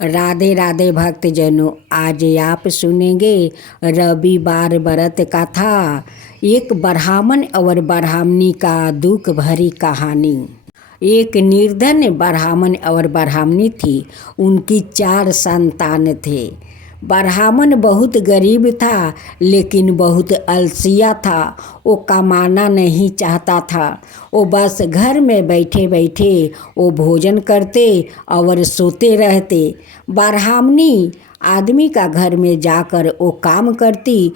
राधे राधे भक्तजनों, आज आप सुनेंगे रविवार व्रत कथा। एक ब्राह्मण और ब्राह्मणी का दुख भरी कहानी। एक निर्धन ब्राह्मण और ब्राह्मणी थी। उनकी 4 संतान थे। ब्राह्मण बहुत गरीब था, लेकिन बहुत अलसिया था। वो कमाना नहीं चाहता था। वो बस घर में बैठे बैठे वो भोजन करते और सोते रहते। ब्राह्मणी आदमी का घर में जाकर वो काम करती।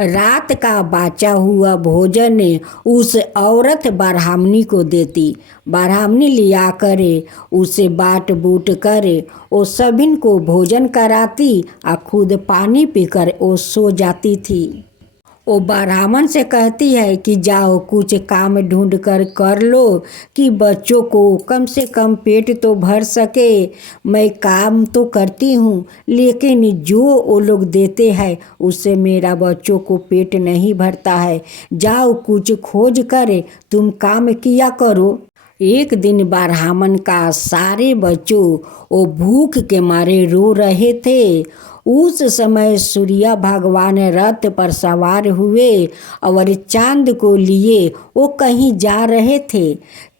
रात का बाचा हुआ भोजन उस औरत ब्राह्मणी को देती। ब्राह्मणी लिया करे उसे बाट बूट करे वो सभी को भोजन कराती और खुद पानी पीकर वो सो जाती थी। वो ब्राह्मण से कहती है कि जाओ कुछ काम ढूंढ कर लो कि बच्चों को कम से कम पेट तो भर सके। मैं काम तो करती हूँ, लेकिन जो वो लोग देते हैं उससे मेरा बच्चों को पेट नहीं भरता है। जाओ कुछ खोज कर तुम काम किया करो। एक दिन ब्राह्मण का सारे बच्चों वो भूख के मारे रो रहे थे। उस समय सूर्य भगवान रथ पर सवार हुए और चांद को लिए वो कहीं जा रहे थे।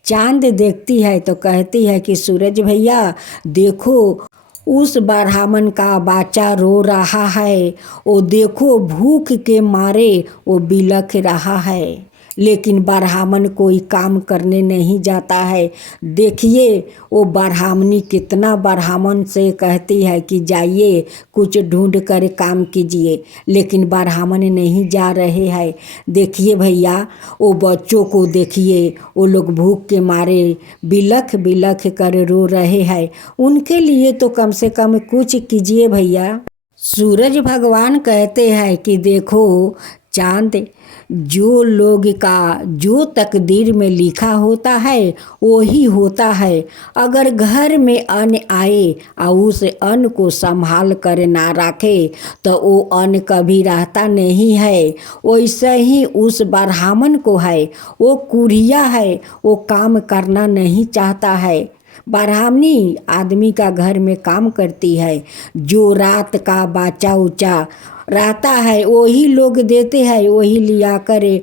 चांद देखती है तो कहती है कि सूरज भैया देखो, उस ब्राह्मण का बच्चा रो रहा है। वो देखो भूख के मारे वो बिलख रहा है, लेकिन ब्राह्मण कोई काम करने नहीं जाता है। देखिए वो ब्राह्मणी कितना ब्राह्मण से कहती है कि जाइए कुछ ढूंढ कर काम कीजिए, लेकिन ब्राह्मण नहीं जा रहे हैं। देखिए भैया वो बच्चों को देखिए, वो लोग भूख के मारे बिलख बिलख कर रो रहे हैं। उनके लिए तो कम से कम कुछ कीजिए भैया। सूरज भगवान कहते हैं कि देखो चांद, जो लोग का जो तकदीर में लिखा होता है वो ही होता है। अगर घर में अन्न आए और उस अन्न को संभाल कर ना रखे तो वो अन्न कभी रहता नहीं है। वैसे ही उस ब्राह्मण को है, वो कुरिया है, वो काम करना नहीं चाहता है। ब्राह्मणी आदमी का घर में काम करती है। जो रात का बाचा उचा रहता है वही लोग देते हैं, वही लिया करे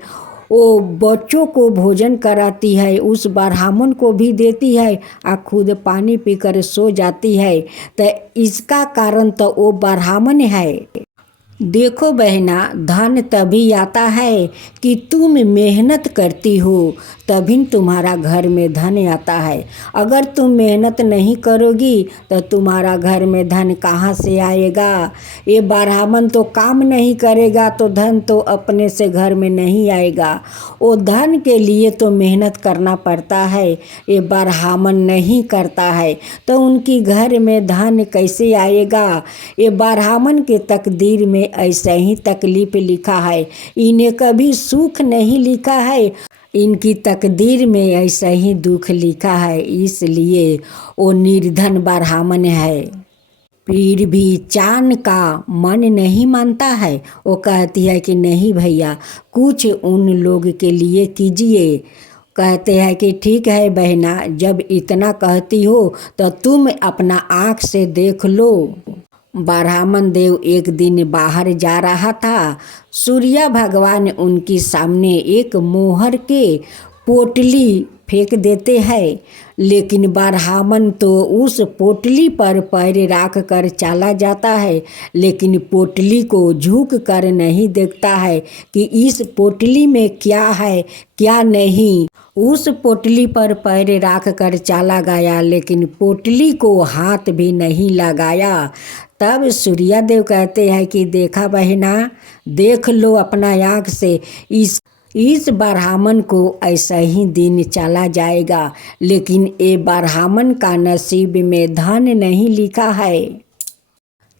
वो बच्चों को भोजन कराती है, उस ब्राह्मण को भी देती है और खुद पानी पीकर सो जाती है। तो इसका कारण तो वो ब्राह्मण है। देखो बहना, धन तभी आता है कि तुम मेहनत करती हो, तभी तुम्हारा घर में धन आता है। अगर तुम मेहनत नहीं करोगी तो तुम्हारा घर में धन कहाँ से आएगा। ये ब्राह्मण तो काम नहीं करेगा तो धन तो अपने से घर में नहीं आएगा। वो धन के लिए तो मेहनत करना पड़ता है। ये ब्राह्मण नहीं करता है तो उनकी घर में धन कैसे आएगा। ये ब्राह्मण के तकदीर में ऐसा ही तकलीफ लिखा है, इन्हें कभी सुख नहीं लिखा है। इनकी तकदीर में ऐसा ही दुख लिखा है, इसलिए वो निर्धन ब्राह्मण है। फिर भी चांद का मन नहीं मानता है। वो कहती है कि नहीं भैया, कुछ उन लोग के लिए कीजिए। कहते हैं कि ठीक है बहना, जब इतना कहती हो तो तुम अपना आँख से देख लो। ब्राह्मण देव एक दिन बाहर जा रहा था। सूर्य भगवान उनके सामने एक मोहर के पोटली फेंक देते हैं, लेकिन ब्राह्मण तो उस पोटली पर पैर रख कर चला जाता है, लेकिन पोटली को झुक कर नहीं देखता है कि इस पोटली में क्या है क्या नहीं। उस पोटली पर पैर रख कर चला गया, लेकिन पोटली को हाथ भी नहीं लगाया। तब सूर्यदेव कहते हैं कि देखा बहना, देख लो अपना आँख से, इस ब्राह्मण को ऐसा ही दिन चला जाएगा, लेकिन ये ब्राह्मण का नसीब में धन नहीं लिखा है।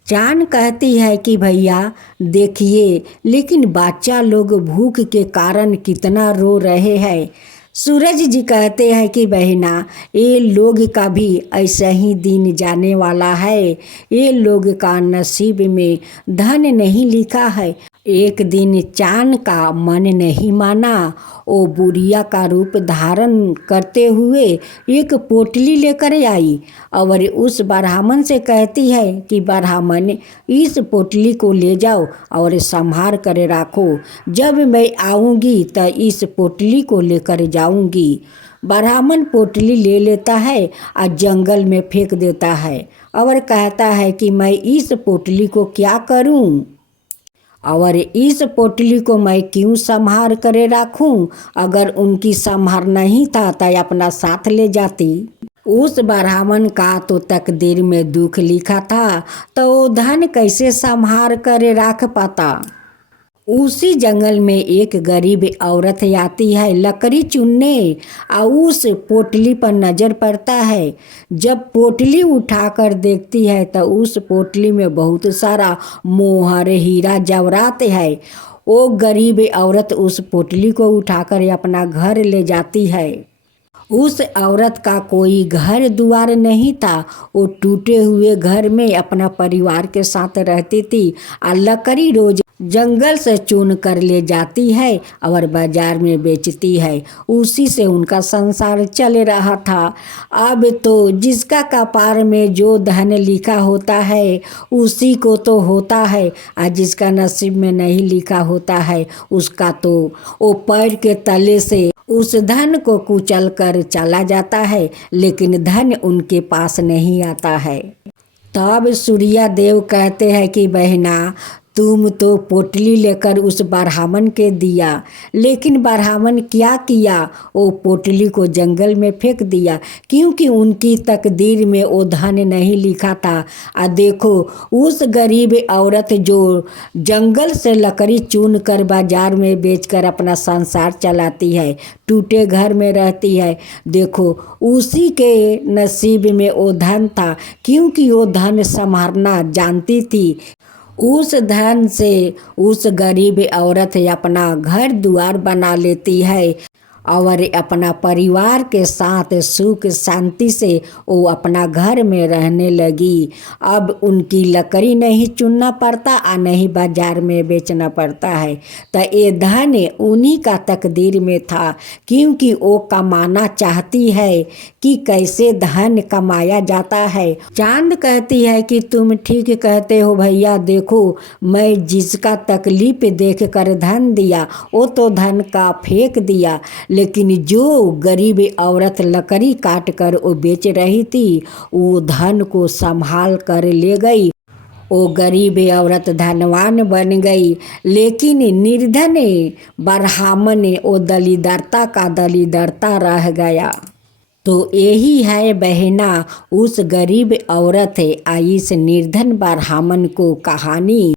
चांद कहती है कि भैया देखिए, लेकिन बच्चा लोग भूख के कारण कितना रो रहे हैं। सूरज जी कहते हैं कि बहना, ये लोग का भी ऐसा ही दिन जाने वाला है। ये लोग का नसीब में धन नहीं लिखा है। एक दिन चान का मन नहीं माना। वो बुढ़िया का रूप धारण करते हुए एक पोटली लेकर आई और उस ब्राह्मण से कहती है कि ब्राह्मण, इस पोटली को ले जाओ और संभाल कर रखो। जब मैं आऊँगी तो इस पोटली को लेकर जाऊँगी। ब्राह्मण पोटली ले लेता है और जंगल में फेंक देता है और कहता है कि मैं इस पोटली को क्या करूं और इस पोटली को मैं क्यों संभाल कर रखूं। अगर उनकी संभाल नहीं था तो अपना साथ ले जाती। उस ब्राह्मण का तो तकदीर में दुख लिखा था, तो वो धन कैसे संभाल कर रख पाता। उसी जंगल में एक गरीब औरत आती है लकड़ी चुनने और उस पोटली पर नज़र पड़ता है। जब पोटली उठाकर देखती है तो उस पोटली में बहुत सारा मोहर हीरा जवाहरात है। वो गरीब औरत उस पोटली को उठाकर अपना घर ले जाती है। उस औरत का कोई घर द्वार नहीं था। वो टूटे हुए घर में अपना परिवार के साथ रहती थी और लकड़ी रोज जंगल से चुन कर ले जाती है और बाजार में बेचती है। उसी से उनका संसार चल रहा था। अब तो जिसका कपार में जो धन लिखा होता है उसी को तो होता है, और जिसका नसीब में नहीं लिखा होता है उसका तो वो पैर के तले से उस धन को कुचल कर चला जाता है, लेकिन धन उनके पास नहीं आता है। तब सूर्या देव कहते हैं कि बहना, तुम तो पोटली लेकर उस ब्राह्मण के दिया, लेकिन ब्राह्मण क्या किया, वो पोटली को जंगल में फेंक दिया, क्योंकि उनकी तकदीर में वो धन नहीं लिखा था। और देखो उस गरीब औरत जो जंगल से लकड़ी चुन कर बाजार में बेचकर अपना संसार चलाती है, टूटे घर में रहती है, देखो उसी के नसीब में वो धन था, क्योंकि वो धन संभालना जानती थी। उस धन से उस गरीब औरत अपना घर द्वार बना लेती है और अपना परिवार के साथ सुख शांति से वो अपना घर में रहने लगी। अब उनकी लकड़ी नहीं चुनना पड़ता और नहीं बाजार में बेचना पड़ता है। तो ये धन उन्हीं का तकदीर में था, क्योंकि वो कमाना चाहती है कि कैसे धन कमाया जाता है। चांद कहती है कि तुम ठीक कहते हो भैया, देखो मैं जिसका तकलीफ देख कर धन दिया वो तो धन का फेंक दिया, लेकिन जो गरीब औरत लकड़ी काट कर वो बेच रही थी वो धन को संभाल कर ले गई। वो गरीब औरत धनवान बन गई, लेकिन निर्धन ब्राह्मण वो दलिदरता का दलिदरता रह गया। तो यही है बहना उस गरीब औरत आई इस निर्धन ब्राह्मण को कहानी।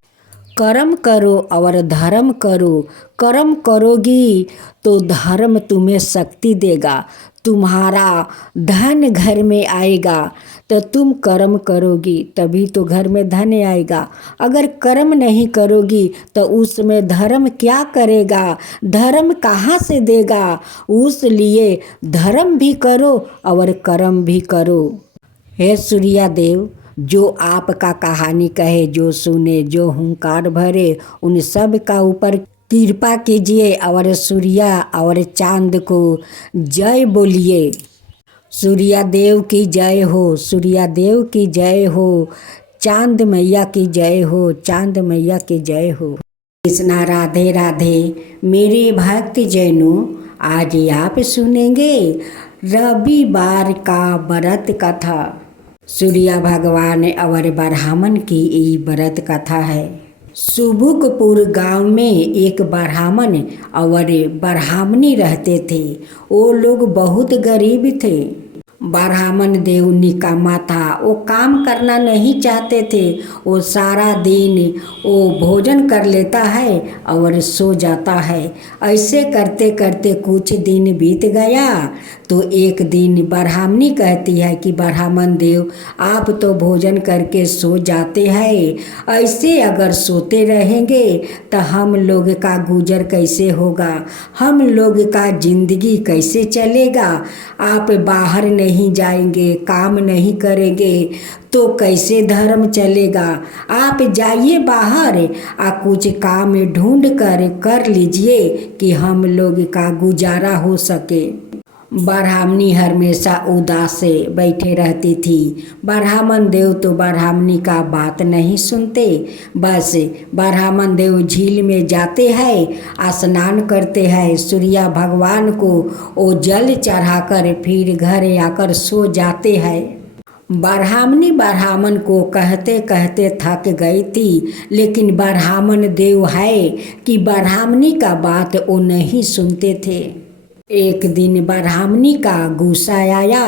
कर्म करो और धर्म करो। कर्म करोगी तो धर्म तुम्हें शक्ति देगा, तुम्हारा धन घर में आएगा। तो तुम कर्म करोगी तभी तो घर में धन आएगा। अगर कर्म नहीं करोगी तो उसमें धर्म क्या करेगा, धर्म कहाँ से देगा। उसलिए धर्म भी करो और कर्म भी करो। हे सूर्या देव, जो आपका कहानी कहे, जो सुने, जो हुंकार भरे, उन सब का ऊपर कृपा कीजिए और सूर्या और चांद को जय बोलिए। सूर्या देव की जय हो, सूर्या देव की जय हो, चांद मैया की जय हो, चांद मैया की जय हो। कृष्णा राधे राधे। मेरे भक्त जैनों, आज आप सुनेंगे रविवार का व्रत कथा। सूर्य भगवान और ब्राह्मण की ये व्रत कथा है। सुबुकपुर गांव में एक ब्राह्मण और ब्राह्मणी रहते थे। वो लोग बहुत गरीब थे। ब्राह्मण देव निकामा था, वो काम करना नहीं चाहते थे। वो सारा दिन वो भोजन कर लेता है और सो जाता है। ऐसे करते करते कुछ दिन बीत गया तो एक दिन ब्राह्मणी कहती है कि ब्राह्मण देव, आप तो भोजन करके सो जाते हैं, ऐसे अगर सोते रहेंगे तो हम लोग का गुजर कैसे होगा, हम लोग का जिंदगी कैसे चलेगा। आप बाहर नहीं जाएंगे, काम नहीं करेंगे तो कैसे धर्म चलेगा। आप जाइए बाहर कुछ काम ढूंढ कर लीजिए कि हम लोग का गुजारा हो सके। ब्राह्मणी हमेशा उदास से बैठे रहती थी। ब्राह्मण देव तो ब्राह्मणी का बात नहीं सुनते। बस ब्राह्मण देव झील में जाते हैं, स्नान करते हैं, सूर्य भगवान को वो जल चढ़ाकर फिर घर आकर सो जाते हैं। ब्राह्मणी ब्राह्मण को कहते कहते थक गई थी, लेकिन ब्राह्मण देव है कि ब्राह्मणी का बात वो नहीं सुनते थे। एक दिन ब्राह्मणी का गुस्सा आया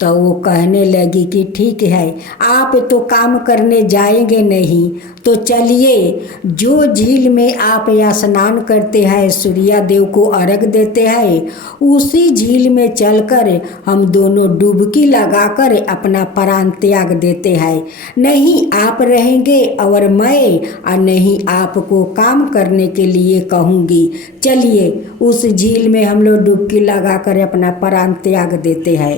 तो वो कहने लगी कि ठीक है, आप तो काम करने जाएंगे नहीं तो चलिए, जो झील में आप स्नान करते हैं, सूर्य देव को अर्घ देते हैं, उसी झील में चलकर हम दोनों डुबकी लगाकर अपना प्राण त्याग देते हैं। नहीं आप रहेंगे और मैं, और नहीं आपको काम करने के लिए कहूँगी। चलिए उस झील में हम लोग डुबकी लगाकर अपना प्राण त्याग देते हैं।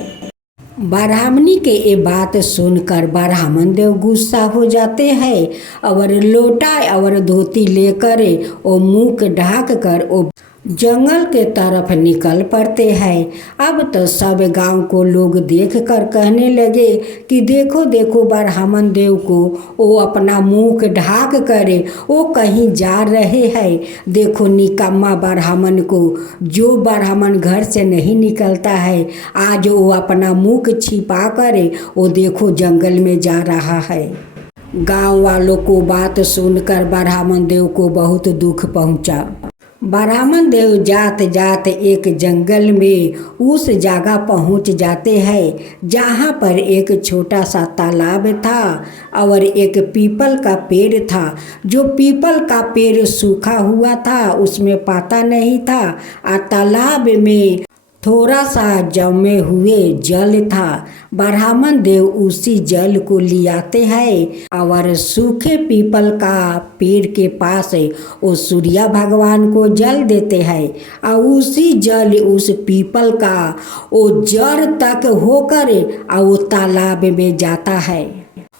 ब्राह्मणी के ये बात सुनकर ब्राह्मण देव गुस्सा हो जाते हैं और लोटा और धोती लेकर वो मुख ढाक कर वो जंगल के तरफ निकल पड़ते हैं। अब तो सब गांव को लोग देख कर कहने लगे कि देखो देखो ब्राह्मण देव को, वो अपना मुख ढाक कर वो कहीं जा रहे हैं। देखो निकम्मा ब्राह्मण को, जो ब्राह्मण घर से नहीं निकलता है, आज वो अपना मुख छिपा कर वो देखो जंगल में जा रहा है। गांव वालों को बात सुनकर ब्राह्मण देव को बहुत दुख पहुंचा। ब्राह्मण देव जात जात एक जंगल में उस जगह पहुंच जाते हैं जहां पर एक छोटा सा तालाब था और एक पीपल का पेड़ था। जो पीपल का पेड़ सूखा हुआ था, उसमें पत्ता नहीं था, और तालाब में थोड़ा सा जमे हुए जल था। ब्राह्मण देव उसी जल को लियाते हैं और सूखे पीपल का पेड़ के पास वो सूर्य भगवान को जल देते हैं, और उसी जल उस पीपल का वो जड़ तक होकर और वो तालाब में जाता है।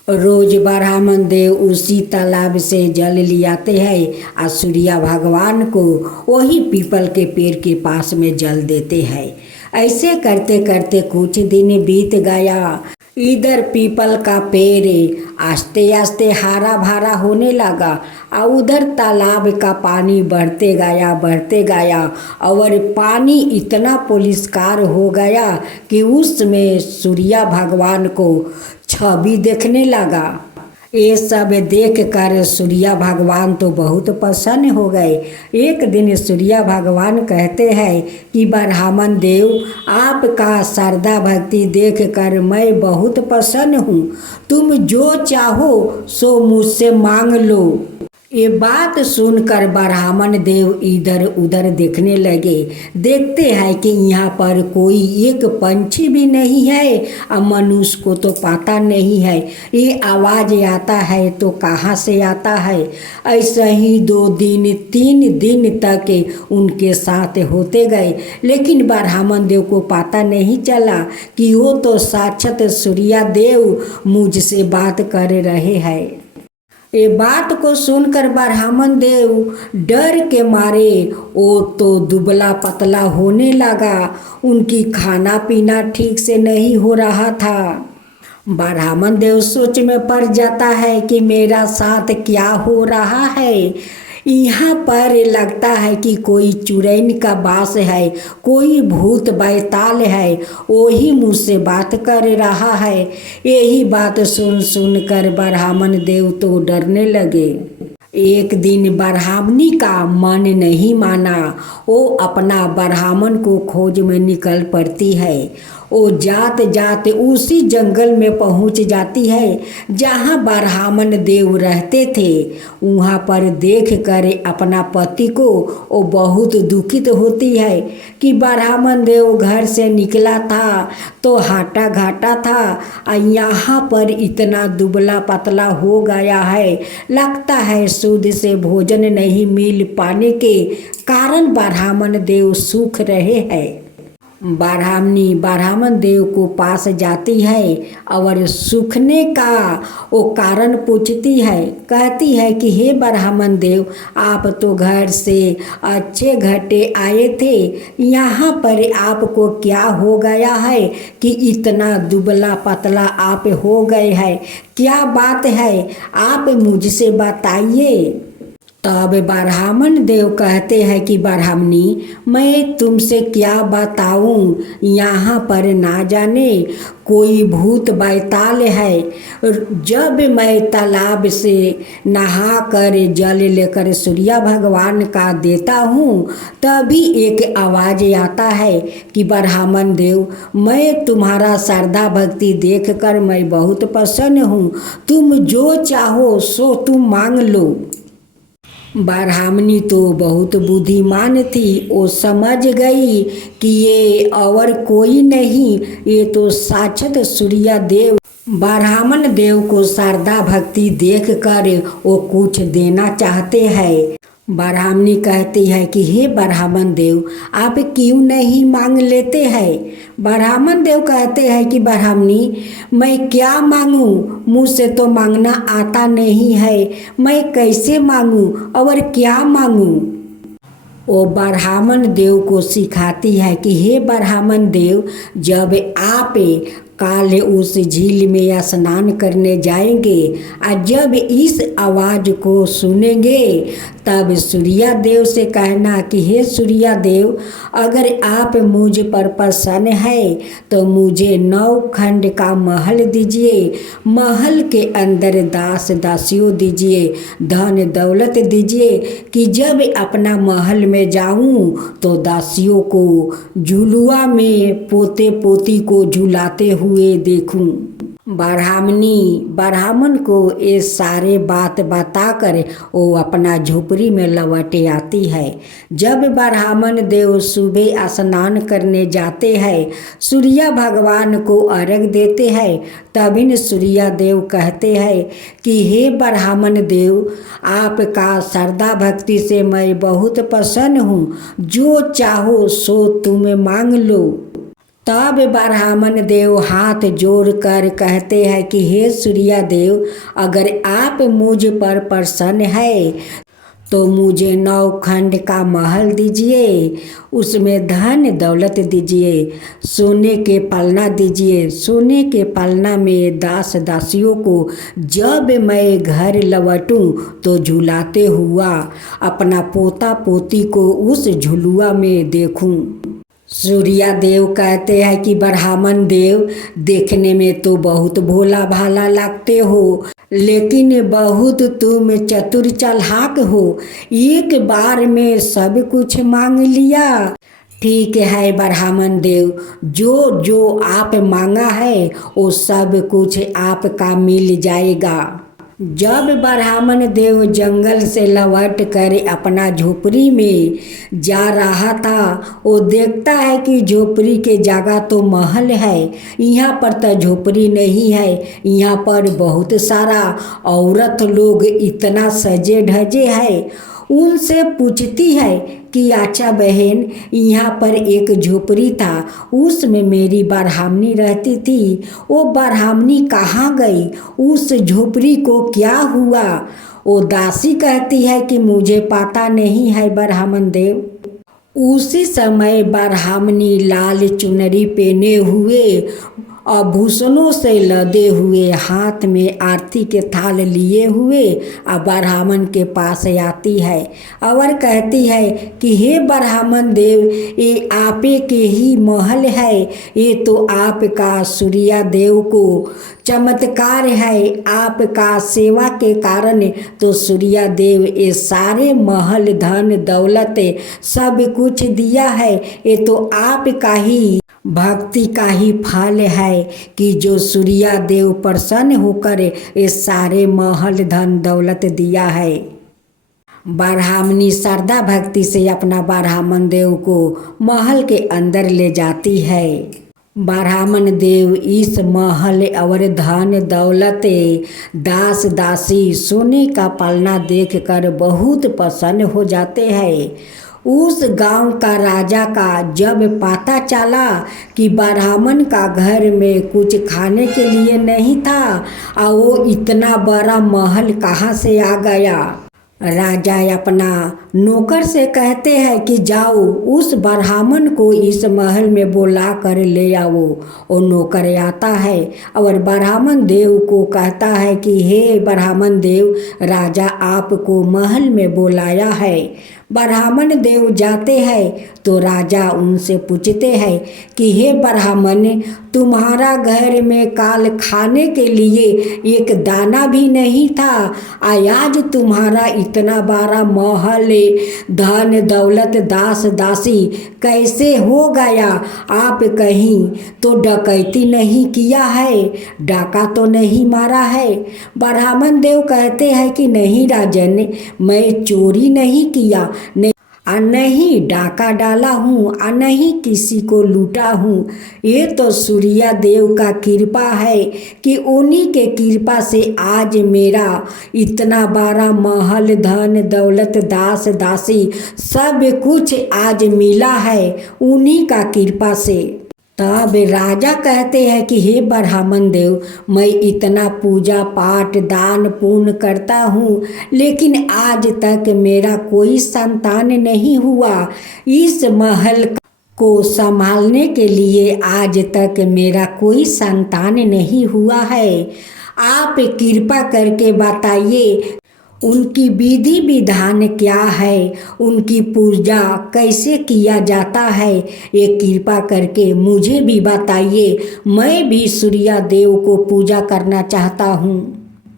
रोज ब्राह्मण देव उसी तालाब से जल लियाते हैं और सूर्य भगवान को वही पीपल के पेड़ के पास में जल देते हैं। ऐसे करते करते कुछ दिन बीत गया। इधर पीपल का पेड़ आस्ते आस्ते हरा भरा होने लगा और उधर तालाब का पानी बढ़ते गया और पानी इतना पुलिसकार हो गया कि उसमें सूर्य भगवान को छवि देखने लगा। ये सब देख कर सूर्य भगवान तो बहुत प्रसन्न हो गए। एक दिन सूर्य भगवान कहते हैं कि ब्राह्मण देव, आपका श्रद्धा भक्ति देख कर मैं बहुत प्रसन्न हूँ, तुम जो चाहो सो मुझसे मांग लो। ये बात सुनकर ब्राह्मण देव इधर उधर देखने लगे। देखते हैं कि यहाँ पर कोई एक पंछी भी नहीं है और मनुष्य को तो पता नहीं है ये आवाज़ आता है तो कहाँ से आता है। ऐसा ही 2 दिन 3 दिन तक उनके साथ होते गए, लेकिन ब्राह्मण देव को पता नहीं चला कि वो तो साक्षात सूर्य देव मुझसे बात कर रहे हैं। ये बात को सुनकर ब्राह्मण देव डर के मारे वो तो दुबला पतला होने लगा। उनकी खाना पीना ठीक से नहीं हो रहा था। ब्राह्मण देव सोच में पड़ जाता है कि मेरा साथ क्या हो रहा है। यहाँ पर लगता है कि कोई चुड़ैल का बास है, कोई भूत बैताल है, वही मुझसे बात कर रहा है। यही बात सुन सुन कर ब्राह्मण देव तो डरने लगे। एक दिन ब्राह्मणी का मन नहीं माना, वो अपना ब्राह्मण को खोज में निकल पड़ती है। वो जात जात उसी जंगल में पहुंच जाती है जहां ब्राह्मण देव रहते थे। वहां पर देख कर अपना पति को वो बहुत दुखित होती है कि ब्राह्मण देव घर से निकला था तो हाटा घाटा था और यहाँ पर इतना दुबला पतला हो गया है। लगता है शुद्ध से भोजन नहीं मिल पाने के कारण ब्राह्मण देव सूख रहे हैं। ब्राह्मण देव को पास जाती है और सूखने का वो कारण पूछती है। कहती है कि हे ब्राह्मण देव, आप तो घर से अच्छे घटे आए थे, यहाँ पर आपको क्या हो गया है कि इतना दुबला पतला आप हो गए हैं? क्या बात है, आप मुझसे बताइए। तब ब्राह्मण देव कहते हैं कि ब्राह्मणी, मैं तुमसे क्या बताऊं, यहाँ पर ना जाने कोई भूत बैताल है। जब मैं तालाब से नहा कर जल लेकर सूर्य भगवान का देता हूँ, तभी एक आवाज़ आता है कि ब्राह्मण देव, मैं तुम्हारा श्रद्धा भक्ति देखकर मैं बहुत प्रसन्न हूँ, तुम जो चाहो सो तुम मांग लो। ब्राह्मणी तो बहुत बुद्धिमान थी, वो समझ गई कि ये और कोई नहीं, ये तो साक्षात सूर्य देव। ब्राह्मण देव को श्रद्धा भक्ति देखकर वो कुछ देना चाहते हैं। ब्राह्मणी कहती है कि हे ब्राह्मण देव, आप क्यों नहीं मांग लेते हैं? ब्राह्मण देव कहते हैं कि ब्राह्मणी, मैं क्या मांगूं, मुझसे तो मांगना आता नहीं है, मैं कैसे मांगूं और क्या मांगूं? वो ब्राह्मण देव को सिखाती है कि हे ब्राह्मण देव, जब आप काल उस झील में स्नान करने जाएंगे और जब इस आवाज़ को सुनेंगे, तब सूर्य देव से कहना कि हे सूर्य देव, अगर आप मुझ पर प्रसन्न है तो मुझे 9 खंड का महल दीजिए, महल के अंदर दास दासियों दीजिए, धन दौलत दीजिए कि जब अपना महल में जाऊं तो दासियों को झुलुआ में पोते पोती को झुलाते हुए देखूं। ब्राह्मण को ये सारे बात बताकर वो अपना झोपड़ी में लौटे आती है। जब ब्राह्मण देव सुबह स्नान करने जाते हैं, सूर्य भगवान को अर्घ देते हैं, तभी सूर्य देव कहते हैं कि हे ब्राह्मण देव, आपका श्रद्धा भक्ति से मैं बहुत प्रसन्न हूँ, जो चाहो सो तुम मांग लो। तब ब्राह्मण देव हाथ जोड़कर कहते हैं कि हे सूर्य देव, अगर आप मुझ पर प्रसन्न है तो मुझे 9 खंड का महल दीजिए, उसमें धन दौलत दीजिए, सोने के पलना दीजिए, सोने के पलना में दास दासियों को जब मैं घर लौटूं तो झुलाते हुआ अपना पोता पोती को उस झुलुआ में देखूं। सूर्य देव कहते हैं कि ब्राह्मण देव, देखने में तो बहुत भोला भाला लगते हो, लेकिन बहुत तुम चतुर चालाक हो, एक बार में सब कुछ मांग लिया। ठीक है ब्राह्मण देव, जो जो आप मांगा है वो सब कुछ आपका मिल जाएगा। जब ब्राह्मण देव जंगल से लौट कर अपना झोपड़ी में जा रहा था, वो देखता है कि झोपड़ी के जगह तो महल है, यहाँ पर तो झोपड़ी नहीं है। यहाँ पर बहुत सारा औरत लोग इतना सजे धजे है। उनसे पूछती है कि अच्छा बहन, यहाँ पर एक झोपड़ी था, उसमें मेरी ब्राह्मणी रहती थी, वो ब्राह्मणी कहाँ गई, उस झोपड़ी को क्या हुआ? वो दासी कहती है कि मुझे पता नहीं है ब्राह्मण देव। उसी समय ब्राह्मणी लाल चुनरी पहने हुए, आभूषणों से लदे हुए, हाथ में आरती के थाल लिए हुए ब्राह्मण के पास आती है और कहती है कि हे ब्राह्मण देव, ये आपे के ही महल है, ये तो आपका सूर्य देव को चमत्कार है, आपका सेवा के कारण तो सूर्य देव ये सारे महल धन दौलत सब कुछ दिया है, ये तो आपका ही भक्ति का ही फल है कि जो सूर्य देव प्रसन्न होकर ये सारे महल धन दौलत दिया है। ब्राह्मणी श्रद्धा भक्ति से अपना ब्राह्मण देव को महल के अंदर ले जाती है। ब्राह्मण देव इस महल और धन दौलत दास दासी सोने का पलना देखकर बहुत प्रसन्न हो जाते हैं। उस गांव का राजा का जब पता चला कि ब्राह्मण का घर में कुछ खाने के लिए नहीं था और वो इतना बड़ा महल कहाँ से आ गया। राजा अपना नौकर से कहते हैं कि जाओ उस ब्राह्मण को इस महल में बुला कर ले आओ। और नौकर आता है और ब्राह्मण देव को कहता है कि हे ब्राह्मण देव, राजा आपको महल में बुलाया है। ब्राह्मण देव जाते हैं तो राजा उनसे पूछते हैं कि हे ब्राह्मण, तुम्हारा घर में काल खाने के लिए एक दाना भी नहीं था, आज तुम्हारा इतना बड़ा महल, धन दौलत दास दासी कैसे हो गया? आप कहीं तो डकैती नहीं किया है, डाका तो नहीं मारा है? ब्राह्मण देव कहते हैं कि नहीं राजन, मैं चोरी नहीं किया, नहीं डाका डाला हूँ, नहीं किसी को लूटा हूँ। ये तो सूर्य देव का कृपा है कि उन्हीं के कृपा से आज मेरा इतना बड़ा महल, धन दौलत दास दासी सब कुछ आज मिला है, उन्हीं का कृपा से। तब राजा कहते हैं कि हे ब्राह्मण देव, मैं इतना पूजा पाठ दान पुण्य करता हूँ लेकिन आज तक मेरा कोई संतान नहीं हुआ। इस महल को संभालने के लिए आज तक मेरा कोई संतान नहीं हुआ है। आप कृपा करके बताइए उनकी विधि विधान क्या है, उनकी पूजा कैसे किया जाता है, ये कृपा करके मुझे भी बताइए, मैं भी सूर्य देव को पूजा करना चाहता हूँ।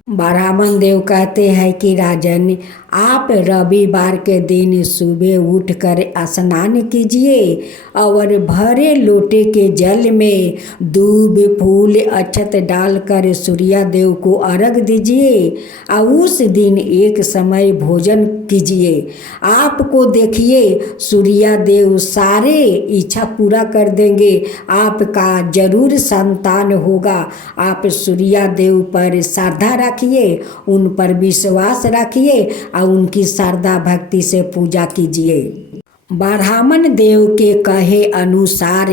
ब्राह्मण देव कहते हैं कि राजन, आप रविवार के दिन सुबह उठकर स्नान कीजिए और भरे लोटे के जल में दूब फूल अक्षत डालकर सूर्य देव को अर्घ दीजिए और उस दिन एक समय भोजन कीजिए। आपको देखिए सूर्य देव सारे इच्छा पूरा कर देंगे, आपका जरूर संतान होगा। आप सूर्य देव पर श्रद्धा रखिए, उन पर विश्वास रखिए और उनकी श्रद्धा भक्ति से पूजा कीजिए। ब्राह्मण देव के कहे अनुसार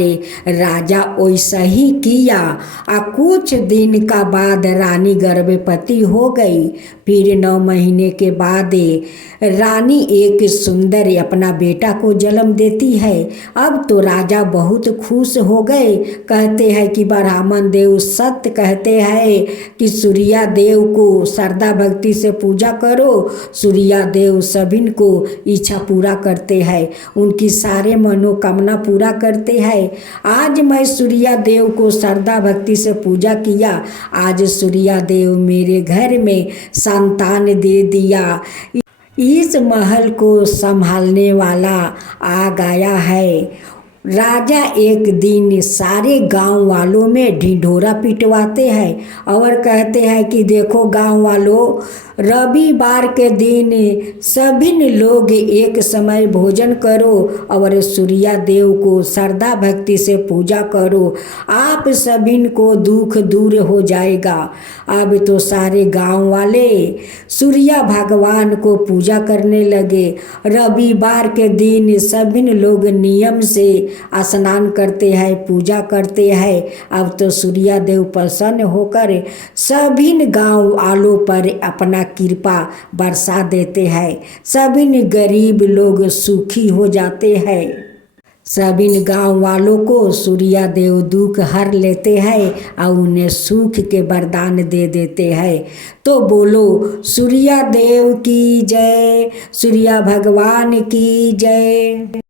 राजा वैसा ही किया और कुछ दिन का बाद रानी गर्भवती हो गई। फिर 9 महीने के बाद रानी एक सुंदर अपना बेटा को जन्म देती है। अब तो राजा बहुत खुश हो गए, कहते हैं कि ब्राह्मण देव सत्य कहते हैं कि सूर्य देव को श्रद्धा भक्ति से पूजा करो, सूर्य देव सभी को इच्छा पूरा करते हैं, उनकी सारे मनोकामना पूरा करते हैं। आज मैं सूर्य देव को श्रद्धा भक्ति से पूजा किया, आज सूर्य देव मेरे घर में संतान दे दिया। इस महल को संभालने वाला आ गया है। राजा एक दिन सारे गांव वालों में ढिढोरा पिटवाते हैं और कहते हैं कि देखो गांव वालों, रविवार के दिन सभी लोग एक समय भोजन करो और सूर्य देव को श्रद्धा भक्ति से पूजा करो, आप सभी को दुख दूर हो जाएगा। अब तो सारे गांव वाले सूर्य भगवान को पूजा करने लगे। रविवार के दिन सभी लोग नियम से स्नान करते हैं, पूजा करते हैं। अब तो सूर्य देव प्रसन्न होकर सभी गांव वालों पर अपना कृपा बरसा देते हैं, सभी गरीब लोग सुखी हो जाते हैं। सभी गांव वालों को सूर्य देव दुख हर लेते हैं और उन्हें सुख के वरदान दे देते हैं। तो बोलो सूर्य देव की जय, सूर्य भगवान की जय।